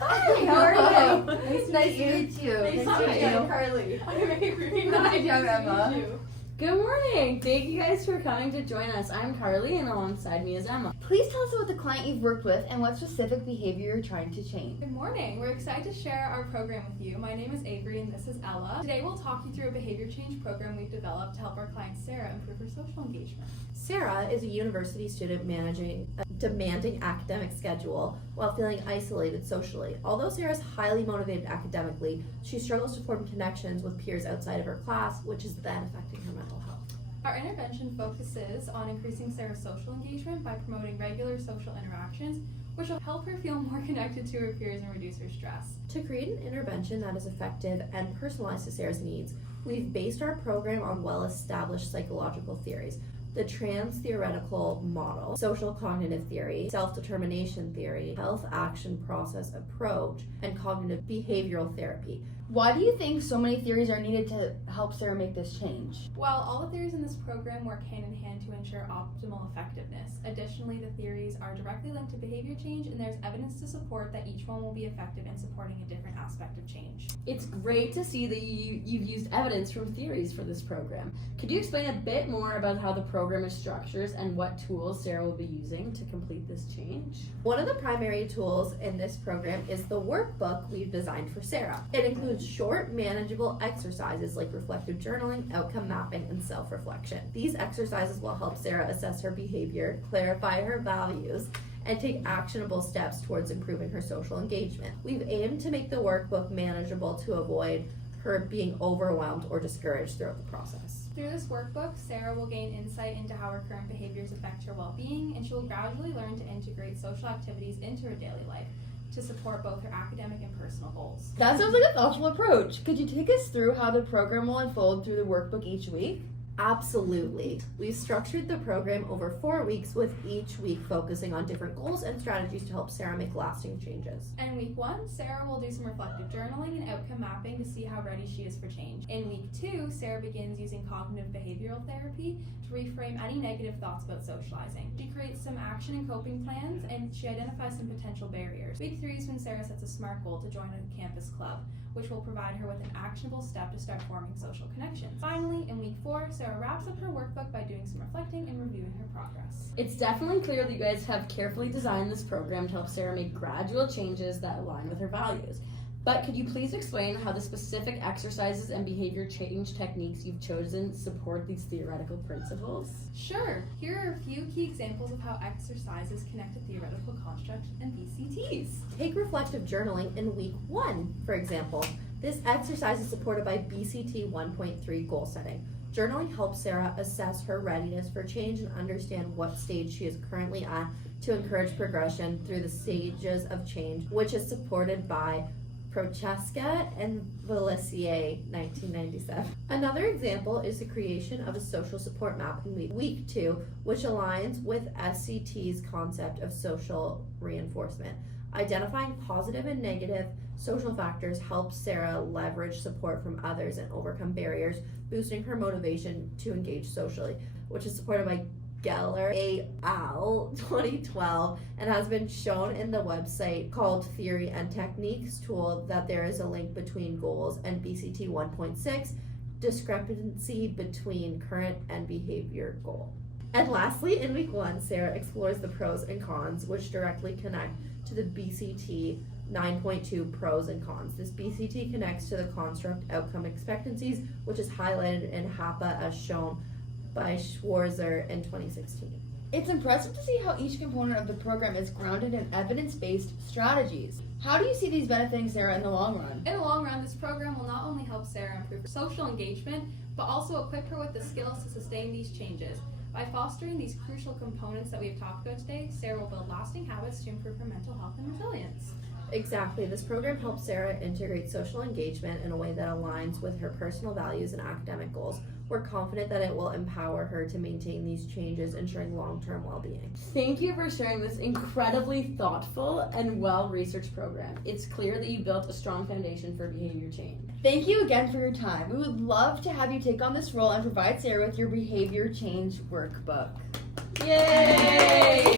Hi, how are you? Nice to meet you. Nice to meet you. I'm Carly. I'm Avery. Hi, Emma. Good morning. Thank you guys for coming to join us. I'm Carly, and alongside me is Emma. Please tell us about the client you've worked with and what specific behavior you're trying to change. Good morning. We're excited to share our program with you. My name is Avery and this is Ella. Today we'll talk you through a behavior change program we've developed to help our client Sarah improve her social engagement. Sarah is a university student managing a demanding academic schedule while feeling isolated socially. Although Sarah is highly motivated academically, she struggles to form connections with peers outside of her class, which is then affecting her mental health. Our intervention focuses on increasing Sarah's social engagement by promoting regular social interactions, which will help her feel more connected to her peers and reduce her stress. To create an intervention that is effective and personalized to Sarah's needs, we've based our program on well-established psychological theories: the trans-theoretical model, social cognitive theory, self-determination theory, health action process approach, and cognitive behavioral therapy. Why do you think so many theories are needed to help Sarah make this change? While all the theories in this program work hand in hand to ensure optimal effectiveness, additionally the theories are directly linked to behavior change, and there's evidence to support that each one will be effective in supporting a different aspect of change. It's great to see that you've used evidence from theories for this program. Could you explain a bit more about how the program is structured and what tools Sarah will be using to complete this change? One of the primary tools in this program is the workbook we've designed for Sarah. It includes short, manageable exercises like reflective journaling, outcome mapping, and self-reflection. These exercises will help Sarah assess her behavior, clarify her values, and take actionable steps towards improving her social engagement. We've aimed to make the workbook manageable to avoid her being overwhelmed or discouraged throughout the process. Through this workbook, Sarah will gain insight into how her current behaviors affect her well-being, and she will gradually learn to integrate social activities into her daily life to support both her academic and personal goals. That sounds like a thoughtful approach. Could you take us through how the program will unfold through the workbook each week? Absolutely. We've structured the program over 4 weeks, with each week focusing on different goals and strategies to help Sarah make lasting changes. In week 1, Sarah will do some reflective journaling and outcome mapping to see how ready she is for change. In week 2, Sarah begins using cognitive behavioral therapy to reframe any negative thoughts about socializing. She creates some action and coping plans, and she identifies some potential barriers. Week 3 is when Sarah sets a SMART goal to join a campus club, which will provide her with an actionable step to start forming social connections. Finally, in week 4, Sarah wraps up her workbook by doing some reflecting and reviewing her progress. It's definitely clear that you guys have carefully designed this program to help Sarah make gradual changes that align with her values. But could you please explain how the specific exercises and behavior change techniques you've chosen support these theoretical principles? Sure. Here are a few key examples of how exercises connect to theoretical constructs and BCTs. Take reflective journaling in week 1, for example. This exercise is supported by BCT 1.3 goal setting. Journaling helps Sarah assess her readiness for change and understand what stage she is currently at to encourage progression through the stages of change, which is supported by Prochaska and Valissier, 1997. Another example is the creation of a social support map in week 2, which aligns with SCT's concept of social reinforcement. Identifying positive and negative social factors helps Sarah leverage support from others and overcome barriers, boosting her motivation to engage socially, which is supported by Geller et al. 2012, and has been shown in the website called Theory and Techniques tool that there is a link between goals and BCT 1.6, discrepancy between current and behavior goal. And lastly, in week 1, Sarah explores the pros and cons, which directly connect to the BCT 9.2 pros and cons. This BCT connects to the construct outcome expectancies, which is highlighted in HAPA as shown by Schwarzer in 2016. It's impressive to see how each component of the program is grounded in evidence-based strategies. How do you see these benefiting Sarah in the long run? In the long run, this program will not only help Sarah improve her social engagement, but also equip her with the skills to sustain these changes. By fostering these crucial components that we've talked about today, Sarah will build lasting habits to improve her mental health and resilience. Exactly. This program helps Sarah integrate social engagement in a way that aligns with her personal values and academic goals. We're confident that it will empower her to maintain these changes, ensuring long-term well-being. Thank you for sharing this incredibly thoughtful and well-researched program. It's clear that you built a strong foundation for behavior change. Thank you again for your time. We would love to have you take on this role and provide Sarah with your behavior change workbook. Yay!